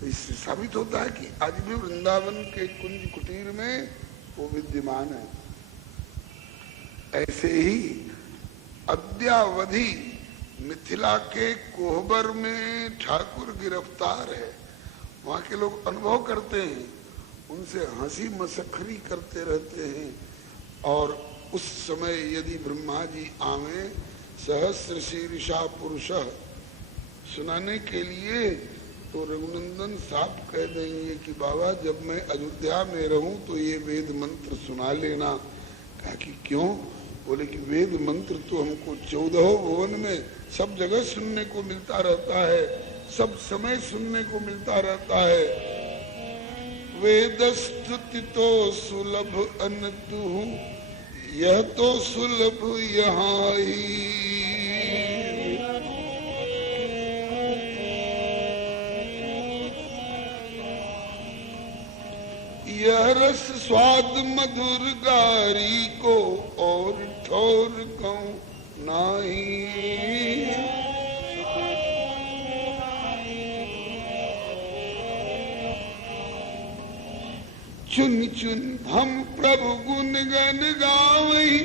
तो इससे साबित होता है कि आज भी वृंदावन के कुंज कुटीर में वो विद्यमान है। ऐसे ही अद्यावधि मिथिला के कोहबर में ठाकुर गिरफ्तार है। वहां के लोग अनुभव करते हैं, उनसे हंसी मसखरी करते रहते हैं। और उस समय यदि ब्रह्मा जी आवे सहस्र शीर्षा पुरुष सुनाने के लिए, तो रघुनंदन साहब कह देंगे कि बाबा जब मैं अयोध्या में रहूं तो ये वेद मंत्र सुना लेना। कहा कि क्यों? बोले कि वेद मंत्र तो हमको 14 भुवन में सब जगह सुनने को मिलता रहता है, सब समय सुनने को मिलता रहता है। वेद स्तुति तो सुलभ अनतु, यह तो सुलभ यहाँ ही। यह रस स्वाद मधुर गारी को और ठोर कहूं नहीं। चुन चुन हम प्रभु गुण गन गावई।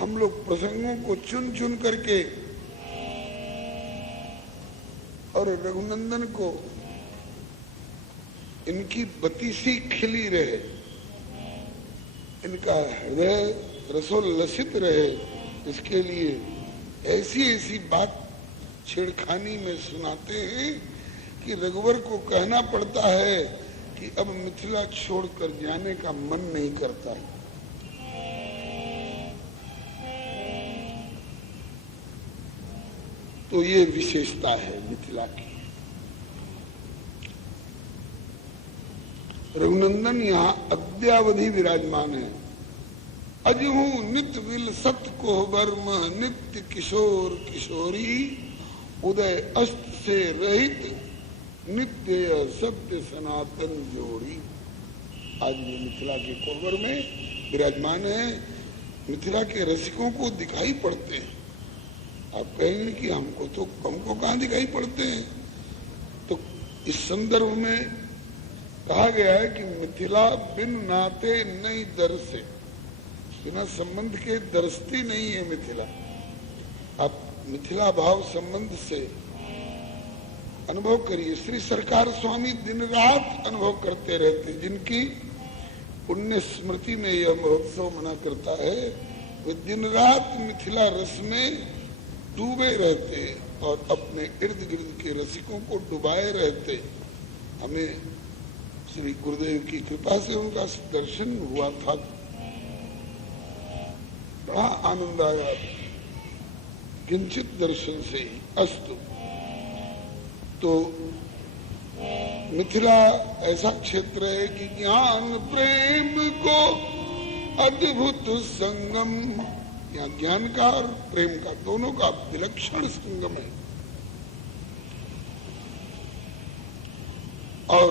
हम लोग प्रसंगों को चुन चुन करके और रघुनंदन को इनकी बतीसी खिली रहे, इनका हृदय रसोल्लसित रहे, इसके लिए ऐसी ऐसी बात छेड़खानी में सुनाते हैं कि रघुवर को कहना पड़ता है कि अब मिथिला छोड़कर जाने का मन नहीं करता है। तो ये विशेषता है मिथिला की। रघुनंदन यहाँ अद्यावधि विराजमान है। अजहू नित्य विल सत कोहबर में नित्य किशोर किशोरी, उदय अस्त से रहित नित्य सत्य सनातन जोड़ी। आज ये मिथिला के कोहबर में विराजमान है। मिथिला के रसिकों को दिखाई पड़ते हैं। आप कहेंगे कि हमको कहाँ दिखाई पड़ते हैं? तो इस संदर्भ में कहा गया है कि मिथिला बिन नाते नहीं दरसे, बिना संबंध के दरसती नहीं है मिथिला। आप मिथिला भाव संबंध से अनुभव करिए। श्री सरकार स्वामी दिन रात अनुभव करते रहते, जिनकी पुण्य स्मृति में यह महोत्सव मना करता है, वे दिन रात मिथिला रस में डूबे रहते और अपने इर्द गिर्द के रसिकों को डुबाए रहते। हमें श्री गुरुदेव की कृपा से उनका दर्शन हुआ था, बड़ा आनंद आया किंचित दर्शन से ही। अस्तु। तो मिथिला ऐसा क्षेत्र है कि ज्ञान प्रेम को अद्भुत संगम, यहाँ ज्ञान का और प्रेम का दोनों का विलक्षण संगम है। और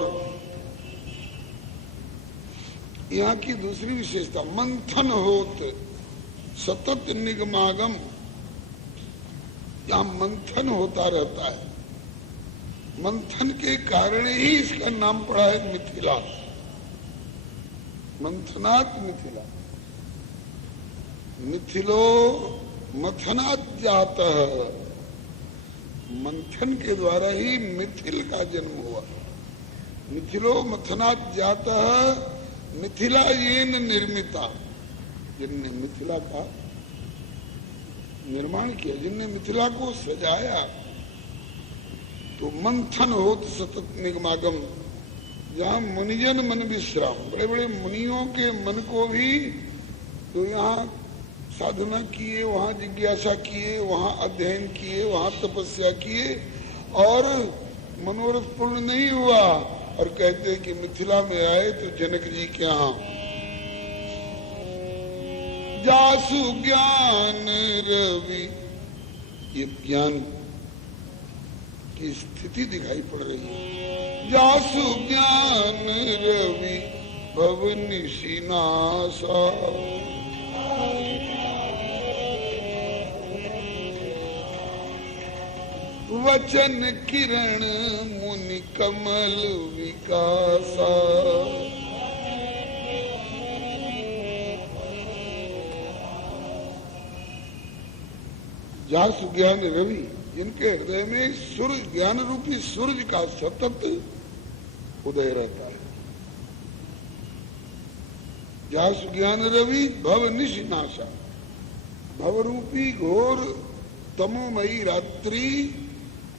यहाँ की दूसरी विशेषता मंथन होत सतत निगमागम, यहाँ मंथन होता रहता है। मंथन के कारण ही इसका नाम पड़ा है मिथिला। मंथनात् मिथिला, मिथिलो मथनात् जातः, मंथन के द्वारा ही मिथिल का जन्म हुआ। मिथिलो मथनात् जातः, मिथिला येन निर्मिता, जिनने मिथिला का निर्माण किया, जिनने मिथिला को सजाया। तो मंथन होत सतत निगमागम, जहाँ मुनिजन मन विश्राम, बड़े बड़े मुनियों के मन को भी तो यहाँ साधना किए, वहाँ जिज्ञासा किए, वहाँ अध्ययन किए, वहाँ तपस्या किए और मनोरथ पूर्ण नहीं हुआ। और कहते हैं कि मिथिला में आए तो जनक जी के यहाँ जासु ज्ञान रवि, ये ज्ञान की स्थिति दिखाई पड़ रही है। जासु ज्ञान रवि भवनिशी नासा, वचन किरण मुनि कमल विकासा। जासु ज्ञान रवि, जिनके हृदय में सूर्य ज्ञान रूपी सूर्य का सतत उदय रहता है। जासु ज्ञान रवि भव निशिनाशा, भव रूपी घोर तमोमयी रात्रि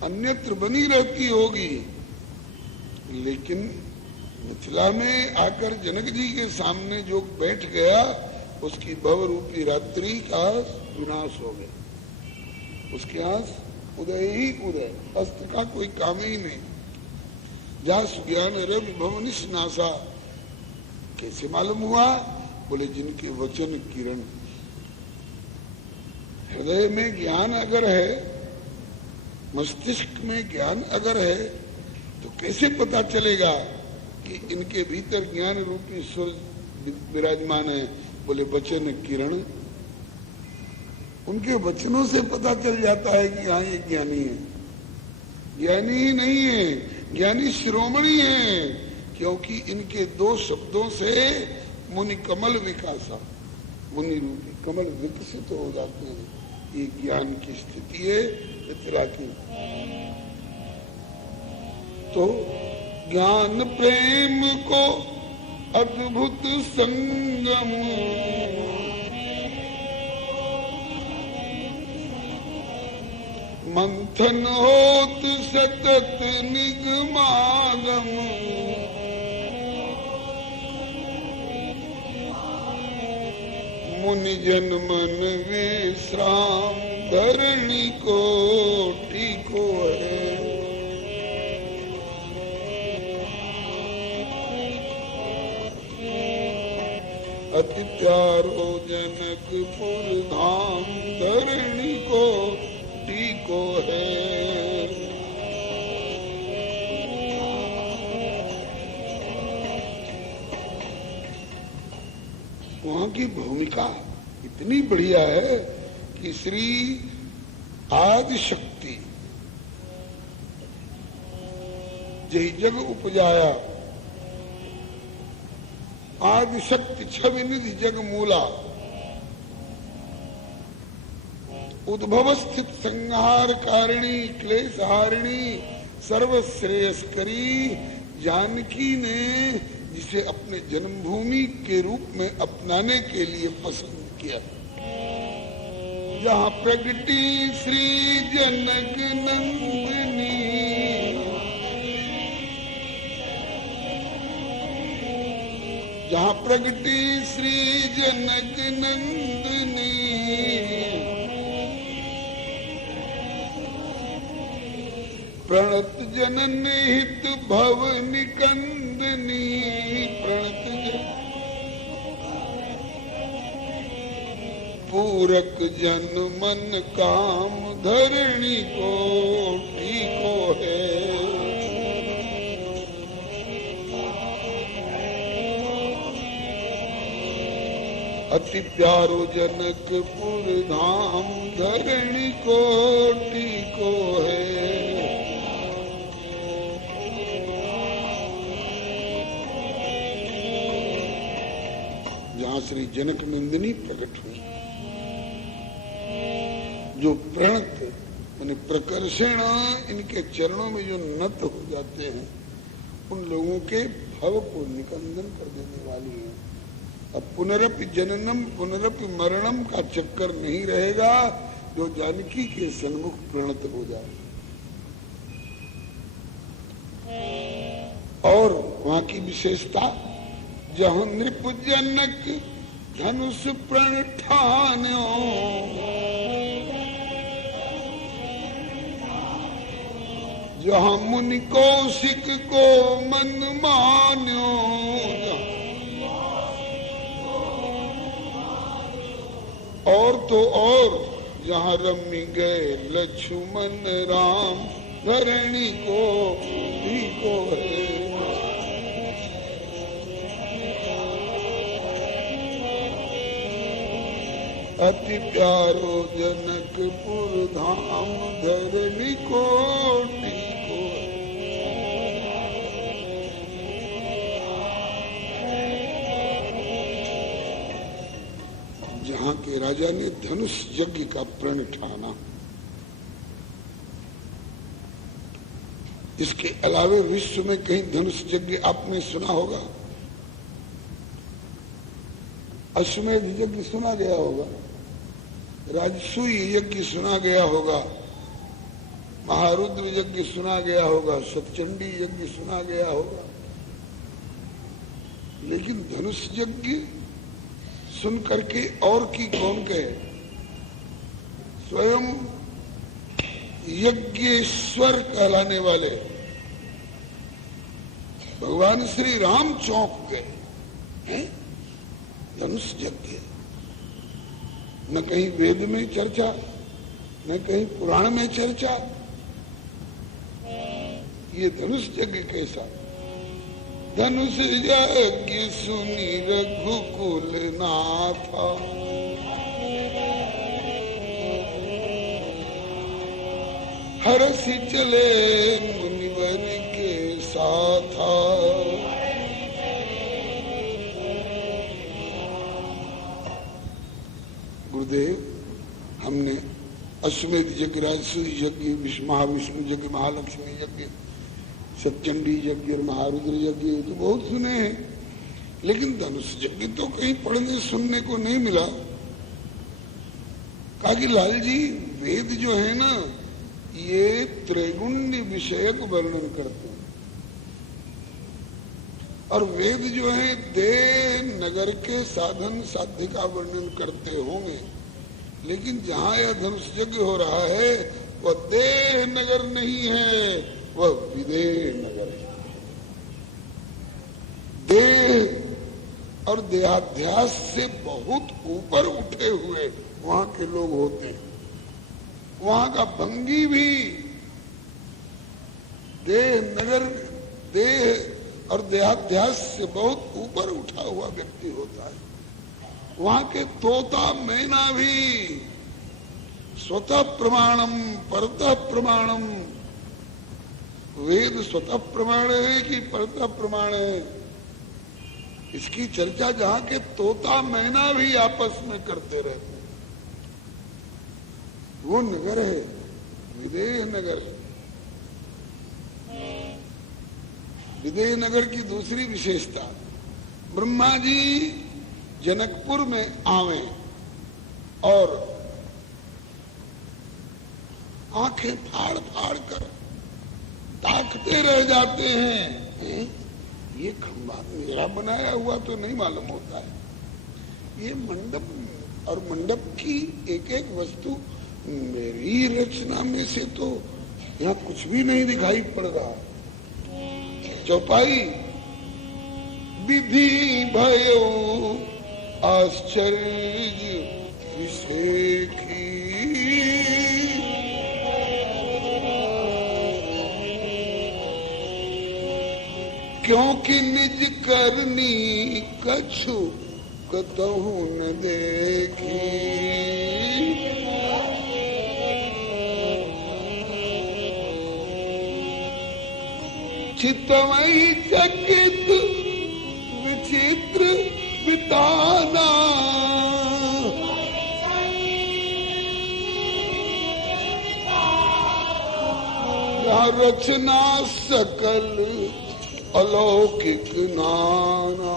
अन्यत्र बनी रहती होगी, लेकिन मिथिला में आकर जनक जी के सामने जो बैठ गया उसकी भव रूपी रात्रि का विनाश हो गया। उसके यहाँ उदय ही उदय, अस्त का कोई काम ही नहीं। जासु ज्ञान रवि भव निशिनाशा, कैसे मालूम हुआ? बोले जिनके वचन किरण। हृदय में ज्ञान अगर है, मस्तिष्क में ज्ञान अगर है, तो कैसे पता चलेगा कि इनके भीतर ज्ञान रूपी सूर्य विराजमान है? बोले वचन किरण। उनके वचनों से पता चल जाता है कि हाँ ये ज्ञानी है। ज्ञानी ही नहीं है, ज्ञानी शिरोमणि है, क्योंकि इनके दो शब्दों से मुनि कमल विकासा, मुनि रूपी कमल विकसित हो जाते हैं। ये ज्ञान की स्थिति है मिथिला की। तो ज्ञान प्रेम को अद्भुत संगम, मंथन होत सतत निगमागम, मुनि जन मन विश्राम धरणी को टीको है। अति प्यारो जनकपुर धाम धरणी को टीको है। वहां की भूमिका इतनी बढ़िया है कि श्री आदि शक्ति जय जग उपजाया, आदि शक्ति छवि निधि जग मूला, उद्भव स्थित संहार कारिणी क्लेश हारिणी सर्वश्रेयस्करी जानकी ने जिसे अपने जन्मभूमि के रूप में अपनाने के लिए पसंद किया। जहाँ प्रगति श्री जनक नंदिनी, जहाँ प्रगति श्री जनक नंदिनी, प्रणत जनन हित भव निकंदनी, प्रणत पूरक जन मन काम धरणी को टीको है। अति प्यारो जनकपुर धाम धरणी को टीको है। जहाँ श्री जनक नंदिनी प्रकट हुई, जो प्रणत यानी प्रकर्षण इनके चरणों में जो नत हो जाते हैं, उन लोगों के भव को निकंदन कर देने वाली है। अब पुनरपि जननम पुनरपि मरणम का चक्कर नहीं रहेगा जो जानकी के सन्मुख प्रणत हो जाए। और वहां की विशेषता, जहाँ नृप जनक धनुष प्रण ठान्यो, जहाँ मुनि कौशिक को मन मान्यो, और तो और जहाँ रमी गए लक्ष्मण राम धरणी को टीको है। अति प्यारो जनकपुर धाम धरणी कोटि को। जहां के राजा ने धनुष यज्ञ का प्रण ठाना। इसके अलावे विश्व में कहीं धनुष यज्ञ आपने सुना होगा? अश्वमेध यज्ञ सुना गया होगा, राजसूय यज्ञ सुना गया होगा, महारुद्र यज्ञ सुना गया होगा, सतचंडी यज्ञ सुना गया होगा, लेकिन धनुष यज्ञ सुन करके और की कौन कहे? स्वयं यज्ञेश्वर कहलाने वाले भगवान श्री राम चौंक गए हैं। धनुष यज्ञ न कहीं वेद में चर्चा, न कहीं पुराण में चर्चा। ये धनुष यज्ञ कैसा? धनुष यज्ञ सुनी रघुकुल नाथा, हरसि चले मुनिवर के साथा। गुरुदेव, हमने अश्वमेध यज्ञ, राजसूय यज्ञ, महाविष्णु यज्ञ, महालक्ष्मी यज्ञ, सतचंडी यज्ञ और महारुद्र यज्ञ तो बहुत सुने हैं, लेकिन धनुष यज्ञ तो कहीं पढ़ने सुनने को नहीं मिला। कहा कि लाल जी, वेद जो है ना, ये त्रैगुण्य विषयक वर्णन करते हैं, और वेद जो है देह नगर के साधन साध्य का वर्णन करते होंगे, लेकिन जहां यह धनुष यज्ञ हो रहा है वह देह नगर नहीं है, वह विदेह नगर है। देह और देहाध्यास से बहुत ऊपर उठे हुए वहां के लोग होते हैं। वहां का भंगी भी देह नगर, देह और देहाध्यास से बहुत ऊपर उठा हुआ व्यक्ति होता है। वहां के तोता मैना भी स्वतः प्रमाणम परतः प्रमाणम, वेद स्वतः प्रमाण है कि परतः प्रमाण है, इसकी चर्चा जहां के तोता मैना भी आपस में करते रहते हैं। वो नगर है विदेह नगर। विदेह नगर की दूसरी विशेषता, ब्रह्मा जी जनकपुर में आवे और आंखें फाड़ फाड़ कर ताकते रह जाते हैं। ये खंबा मेरा बनाया हुआ तो नहीं मालूम होता है, ये मंडप और मंडप की एक एक वस्तु मेरी रचना में से तो यहाँ कुछ भी नहीं दिखाई पड़ रहा। चौपाई विधि भयो आश्चर्य विषेखी, क्योंकि निज करनी कछु कतहु न देखी। चितवई चकित विचित्र बिताना, रचना सकल अलौकिक नाना।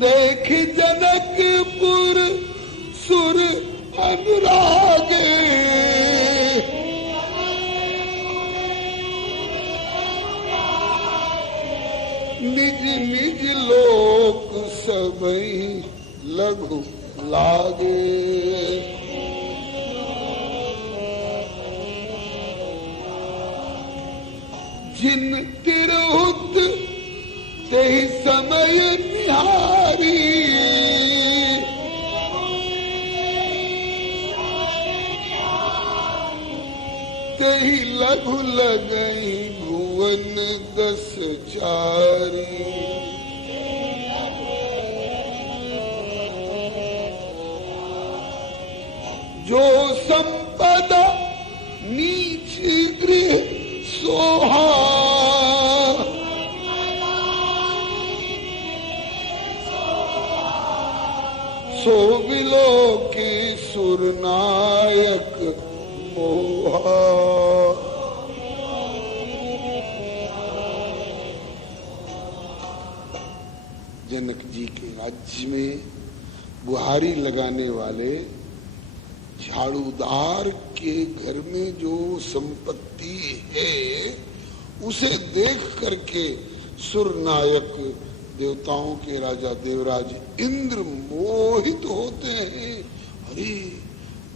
देख जनकपुर सुर अनुरागे, निज निज लोक सबई लघु लागे। जिन तिरहुत तेहि समय निहारी, तेहि लघु लगई भूमि भुवन 10 चारी। जो संपदा नीच गृह सोहा, सो विलोकी सुरनायक मोहा। जनक जी के राज्य में बुहारी लगाने वाले झाड़ूदार के घर में जो संपत्ति है उसे देख करके सुरनायक देवताओं के राजा देवराज इंद्र मोहित होते हैं। अरे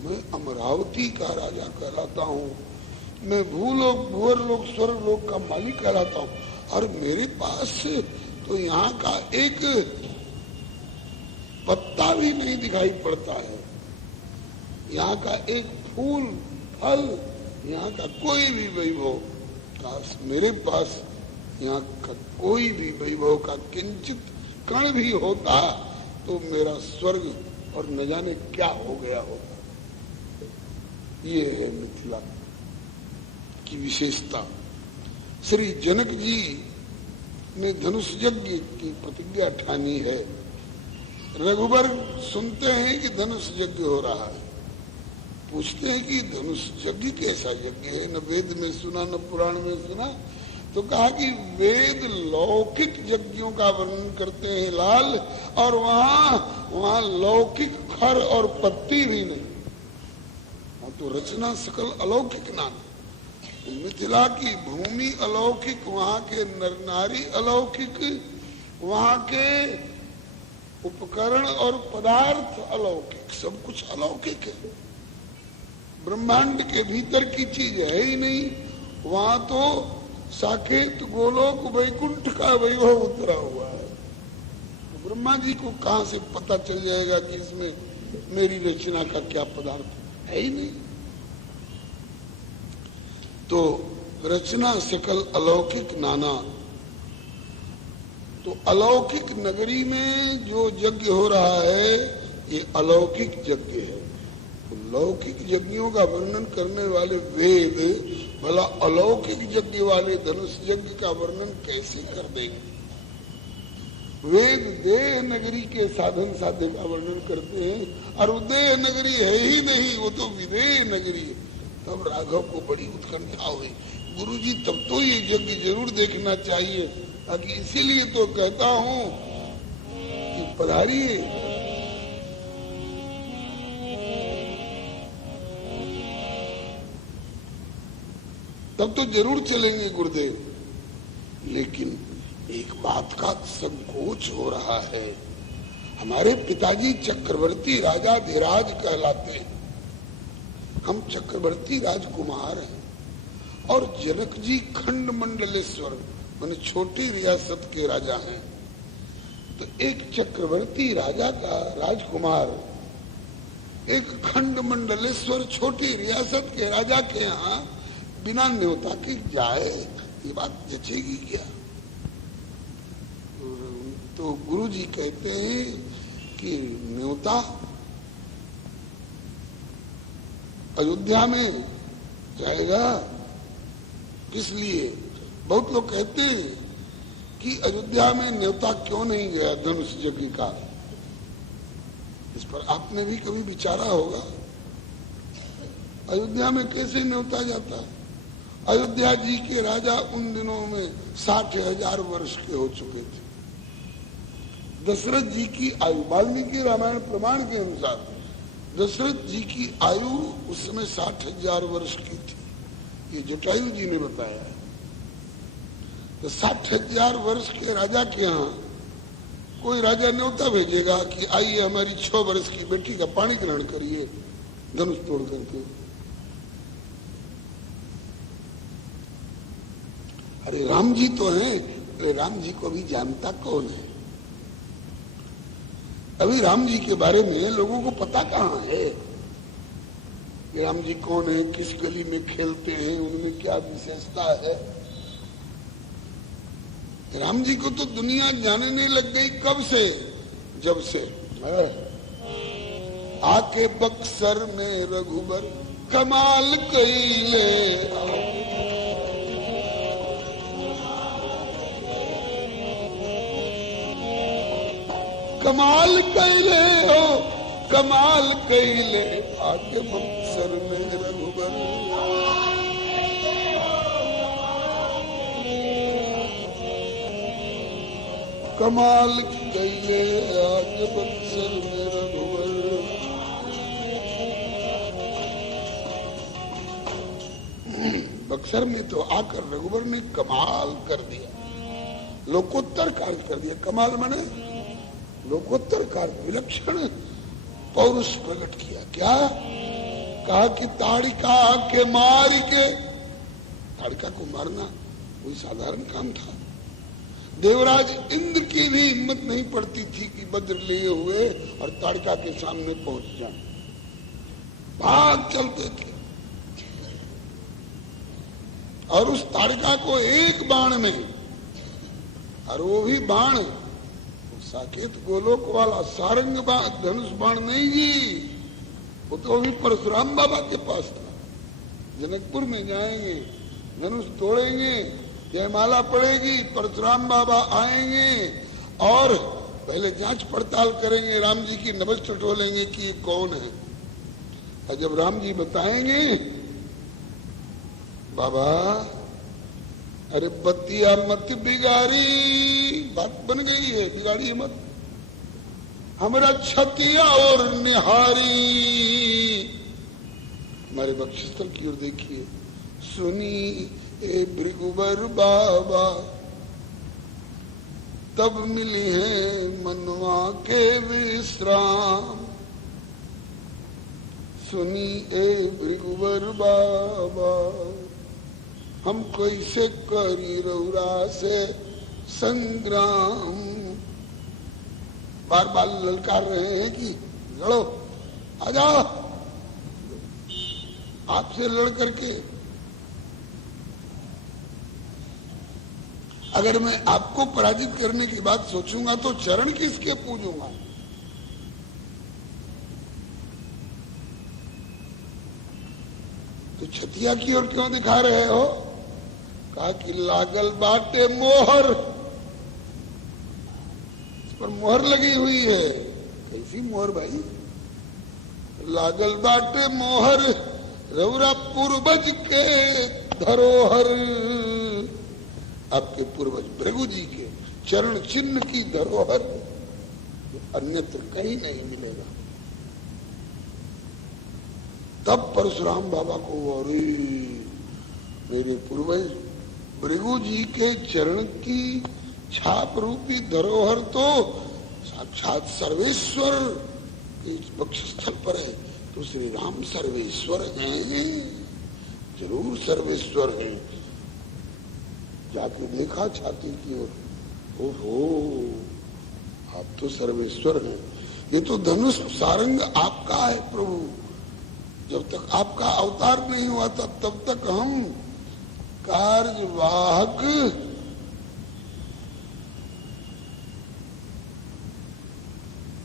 मैं अमरावती का राजा कहलाता हूँ, मैं भूलोक भूवर्लोक स्वर्गलोक का मालिक कहलाता हूँ, और मेरे पास तो यहाँ का एक पत्ता भी नहीं दिखाई पड़ता है, यहाँ का एक फूल फल, यहाँ का कोई भी वैभव, काश मेरे पास यहाँ का कोई भी वैभव का किंचित कण भी होता तो मेरा स्वर्ग और न जाने क्या हो गया होता। ये है मिथिला की विशेषता। श्री जनक जी ने धनुष यज्ञ की प्रतिज्ञा ठानी है। रघुबर सुनते हैं कि धनुष यज्ञ हो रहा है, पूछते हैं कि धनुष यज्ञ कैसा यज्ञ है, न वेद में सुना न पुराण में सुना। तो कहा कि वेद लौकिक यज्ञों का वर्णन करते हैं लाल, और वहाँ लौकिक खर और पत्ती भी नहीं, वहाँ तो रचना सकल अलौकिक नाम। मिथिला की भूमि अलौकिक, वहाँ के नर नारी अलौकिक, वहाँ के उपकरण और पदार्थ अलौकिक, सब कुछ अलौकिक है। ब्रह्मांड के भीतर की चीज है ही नहीं, वहाँ तो साकेत गोलोक वैकुंठ का वैभव उतरा हुआ है। तो ब्रह्मा जी को कहाँ से पता चल जाएगा कि इसमें मेरी रचना का क्या पदार्थ है ही नहीं। तो रचना सकल अलौकिक नाना। तो अलौकिक नगरी में जो यज्ञ हो रहा है ये अलौकिक यज्ञ है। तो लौकिक यज्ञों का वर्णन करने वाले वेद भला अलौकिक यज्ञ वाले धनुष यज्ञ का वर्णन कैसे कर देंगे। वेद देह नगरी के साधन साध्य का वर्णन करते हैं, और वो देह नगरी है ही नहीं, वो तो विदेह नगरी है। तब राघव को बड़ी उत्कंठा हुई, गुरुजी तब तो ये यज्ञ जरूर देखना चाहिए, ताकि इसीलिए तो कहता हूँ कि पधारिए। तब तो जरूर चलेंगे गुरुदेव, लेकिन एक बात का संकोच हो रहा है। हमारे पिताजी चक्रवर्ती राजा धीराज कहलाते हैं, हम चक्रवर्ती राजकुमार हैं, और जनक जी खंड मंडलेश्वर माने छोटी रियासत के राजा हैं। तो एक चक्रवर्ती राजा का राजकुमार एक खंड मंडलेश्वर छोटी रियासत के राजा के यहाँ बिना न्योता के जाए, ये बात जचेगी क्या? तो गुरु जी कहते हैं कि न्योता अयोध्या में जाएगा, किस लिए? बहुत लोग कहते हैं कि अयोध्या में न्योता क्यों नहीं गया धनुष यज्ञ का। इस पर आपने भी कभी विचारा होगा, अयोध्या में कैसे न्योता जाता है? अयोध्या जी के राजा उन दिनों में 60,000 वर्ष के हो चुके थे। दशरथ जी की आयु, वाल्मीकि रामायण प्रमाण के अनुसार दशरथ जी की आयु उस समय 60,000 वर्ष की थी, ये जटायु जी ने बताया है। तो 60,000 वर्ष के राजा के यहाँ कोई राजा न्योता भेजेगा कि आइए हमारी 6 वर्ष की बेटी का पानी ग्रहण करिए धनुष तोड़ करके? अरे राम जी तो हैं, अरे राम जी को भी जानता कौन है? अभी राम जी के बारे में लोगों को पता कहाँ है कि राम जी कौन है, किस गली में खेलते हैं, उनमें क्या विशेषता है? राम जी को तो दुनिया जानने लग गई कब से, जब से आके बक्सर में रघुबर कमाल कईले। कमाल कईले हो, कमाल कईले आके बक्सर में रघुबर। कमाल कईले आके बक्सर में रघुबर। बक्सर में तो आकर रघुबर ने कमाल कर दिया, लोकोत्तर कार्य कर दिया। कमाल माने लोकोत्तर कार्य, विलक्षण पौरुष प्रकट किया। क्या कहा कि ताड़िका के मार के, ताड़िका को मारना कोई साधारण काम था। देवराज इंद्र की भी हिम्मत नहीं पड़ती थी कि वज्र लिए हुए और ताड़िका के सामने पहुंच जाए, भाग चलते थे। और उस ताड़िका को एक बाण में, और वो भी बाण साकेत गोलोक वाला सारंग बाण, धनुष बाण नहीं जी, वो तो भी परशुराम बाबा के पास था। जनकपुर में जाएंगे, धनुष तोड़ेंगे, जयमाला पड़ेगी, परशुराम बाबा आएंगे और पहले जांच पड़ताल करेंगे, राम जी की नब्ज टटोलेंगे कि ये कौन है। और जब राम जी बताएंगे, बाबा अरे बतिया मत बिगाड़ी, बात बन गई है, बिगाड़ी मत, हमारा छतिया और निहारी। हमारे वक्षस्थल की ओर देखिए, सुनी ए भृगुबर बाबा, तब मिली है मनवा के विश्राम। सुनी ए भृगुबर बाबा, हम कैसे करी रउरा से संग्राम। बार बार ललकार रहे हैं कि लड़ो, आ जाओ, आपसे लड़ करके। अगर मैं आपको पराजित करने की बात सोचूंगा तो चरण किसके पूजूंगा। तो छतिया की ओर क्यों दिखा रहे हो? कहा कि लागल बाटे मोहर, इस पर मोहर लगी हुई है। कैसी मोहर भाई? लागल बाटे मोहर रउरा पूर्वज के धरोहर, आपके पूर्वज भृगु जी के चरण चिन्ह की धरोहर अन्यत्र कहीं नहीं मिलेगा। तब परशुराम बाबा को, अरे मेरे पूर्वज भृगु जी के चरण की छाप रूपी धरोहर तो साक्षात सर्वेश्वर के वक्षस्थल पर है, तो श्री राम सर्वेश्वर हैं, जरूर सर्वेश्वर हैं। जाके देखा छाती की ओर, ओहो आप तो सर्वेश्वर हैं। ये तो धनुष सारंग आपका है प्रभु। जब तक आपका अवतार नहीं हुआ था तब तक हम कार्यवाहक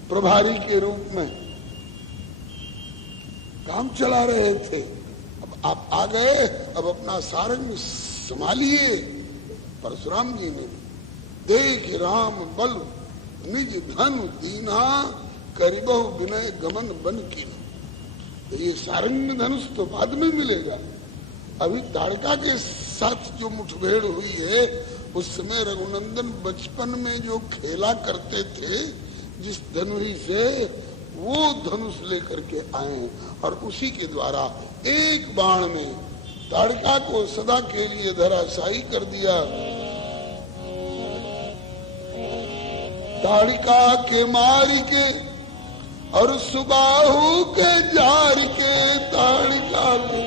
प्रभारी के रूप में काम चला रहे थे। अब आप आ गए, अब अपना सारंग संभालिए। परशुराम जी ने देख राम बल निज धन दीना, करिबहु विनय गमन बन की। ये सारंग धनुष तो बाद में मिलेगा। अभी ताड़का के साथ जो मुठभेड़ हुई है, उस समय रघुनंदन बचपन में जो खेला करते थे जिस धनुष से, वो धनुष लेकर के आए और उसी के द्वारा एक बाण में ताड़का को सदा के लिए धराशायी कर दिया। ताड़िका के मारी के और सुबाहु के जार के, ताड़िका के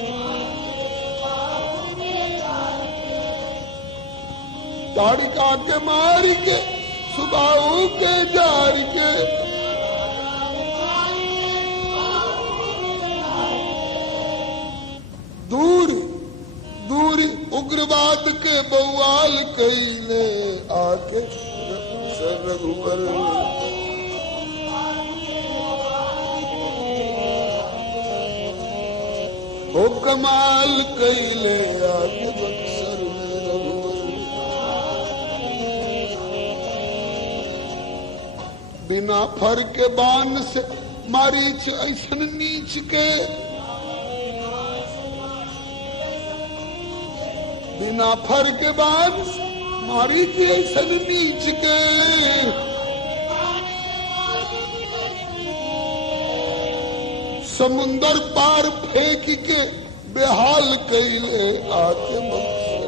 ताड़िका के मारी के सुबाहु के जार के। दूर दूर उग्र उग्रवाद के बउआल कैले आके रघुवर हो कमाल कैले आके बक्सर में रघुवर बिना फर के बाण से मारीच ऐसन नीच के बिना फर के बाण मारीच ऐसन नीच के समुंदर पार फेंक के बेहाल कैले आके बक्सर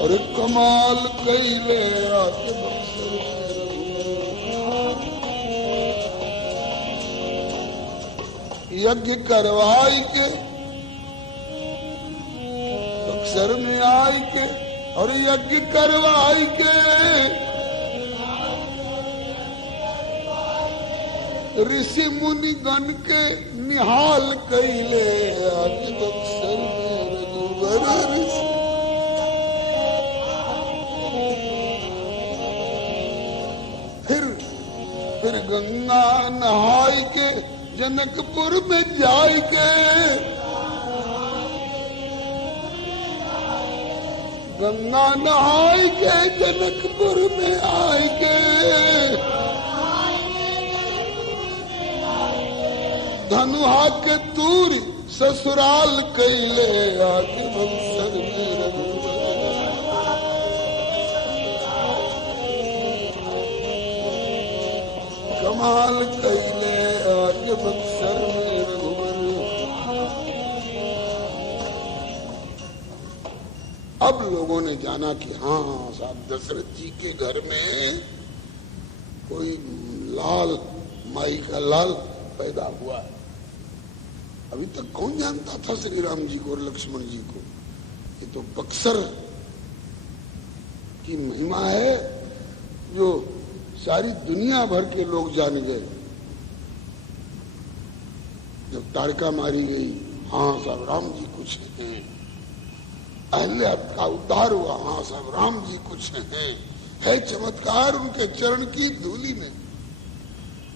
और कमाल कैले आके बक्सर यज्ञ करवाई के बक्सर में आई के और यज्ञ करवाई के ऋषि मुनि गण के निहाल कैले आके बक्सर में रघुवर ऋषि फिर गंगा नहाई के जनकपुर में जाय के गंगा नहाई के जनकपुर में आय के धनुहा के तूर ससुराल कैले आके बक्सर में रघुवर कमाल कैले आके बक्सर में रघुवर अब लोगों ने जाना कि हाँ साहब दशरथ जी के घर में कोई लाल माई का लाल पैदा हुआ है। अभी तक कौन जानता था श्री राम जी को और लक्ष्मण जी को। ये तो बक्सर की महिमा है जो सारी दुनिया भर के लोग जान गए। जब ताड़का मारी गई, हाँ साहब राम जी कुछ हैं। अहल्या का उद्धार हुआ, हाँ साहब राम जी कुछ हैं। है चमत्कार उनके चरण की धूलि में,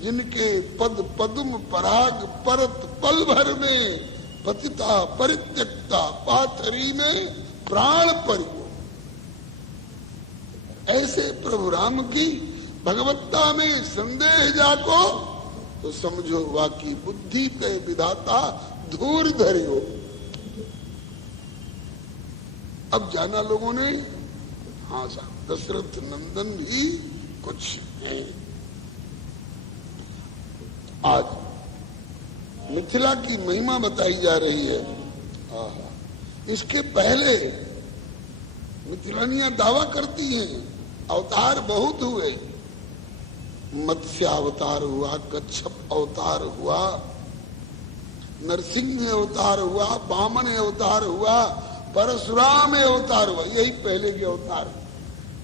जिनके पद पद्म पराग परत पल भर में पतिता परित्यक्ता पाथरी में प्राण परियो। ऐसे प्रभु राम की भगवत्ता में संदेह जाको तो समझो वाकी बुद्धि के विधाता धूर धरियो। अब जाना लोगों ने, हाँ साहब दशरथ नंदन भी कुछ हैं। आज मिथिला की महिमा बताई जा रही है। इसके पहले मिथिलानियां दावा करती हैं अवतार बहुत हुए। मत्स्य अवतार हुआ, कच्छप अवतार हुआ, नरसिंह अवतार हुआ, वामन अवतार हुआ, परशुराम अवतार हुआ। यही पहले के अवतार।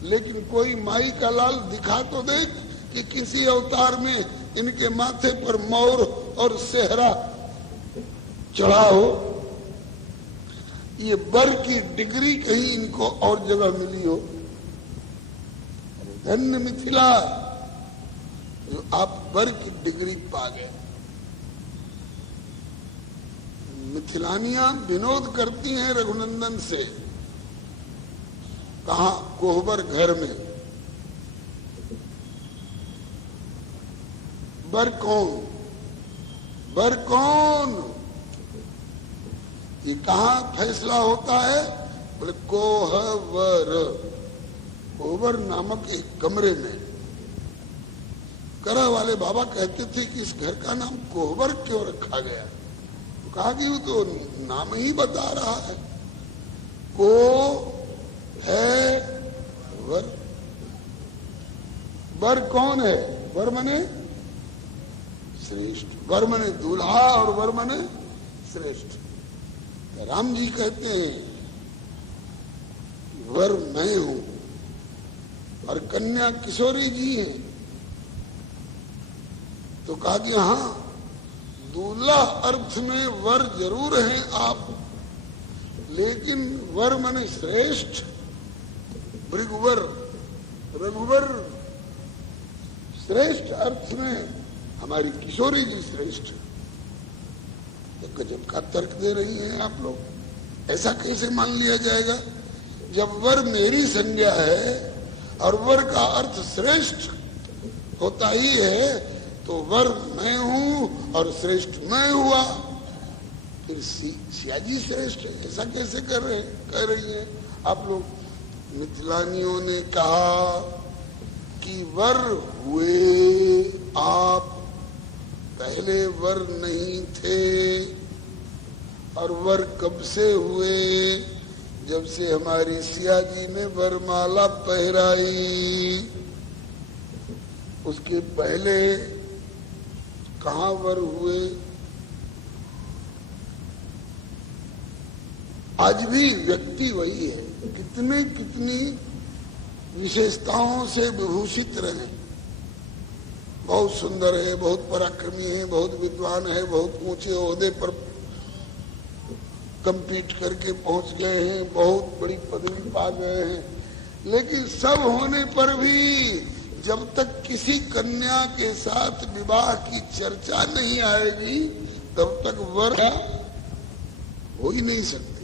लेकिन कोई माई का लाल दिखा तो देख कि किसी अवतार में इनके माथे पर मोर और सेहरा चढ़ा हो। ये वर की डिग्री कहीं इनको और जगह मिली हो। धन्य मिथिला जो आप वर की डिग्री पा गए। मिथिलानियां विनोद करती हैं रघुनंदन से। कहा कोहबर घर में वर कौन, वर कौन, ये कहाँ फैसला होता है? बोले कोहबर, कोहबर नामक एक कमरे में। करह वाले बाबा कहते थे कि इस घर का नाम कोहबर क्यों रखा गया? तो कहा कि वो तो नाम ही बता रहा है, को है वर। वर कौन है? वर मने श्रेष्ठ, वर मने दूल्हा और वर मने श्रेष्ठ। राम जी कहते हैं वर मैं हूं और कन्या किशोरी जी हैं। तो कहा कि हाँ दूल्हा अर्थ में वर जरूर हैं आप, लेकिन वर माने श्रेष्ठ, भृगुवर, रघुवर, श्रेष्ठ अर्थ में हमारी किशोरी जी श्रेष्ठ। तो गजब का तर्क दे रही हैं आप लोग। ऐसा कैसे मान लिया जाएगा? जब वर मेरी संज्ञा है और वर का अर्थ श्रेष्ठ होता ही है, तो वर मैं हूं और श्रेष्ठ मैं हुआ, फिर सियाजी श्रेष्ठ है, ऐसा कैसे कह रही है आप लोग? मिथिलानियों ने कहा कि वर हुए आप, पहले वर नहीं थे। और वर कब से हुए? जब से हमारी सिया जी ने वरमाला पहराई, उसके पहले कहाँ वर हुए? आज भी व्यक्ति वही है, कितनी विशेषताओं से विभूषित रहे। बहुत सुंदर है, बहुत पराक्रमी है, बहुत विद्वान है, बहुत ऊंचे ओहदे पर कम्पीट करके पहुंच गए हैं, बहुत बड़ी पदवी पा गए हैं, लेकिन सब होने पर भी जब तक किसी कन्या के साथ विवाह की चर्चा नहीं आएगी, तब तक वर हो ही नहीं सकते।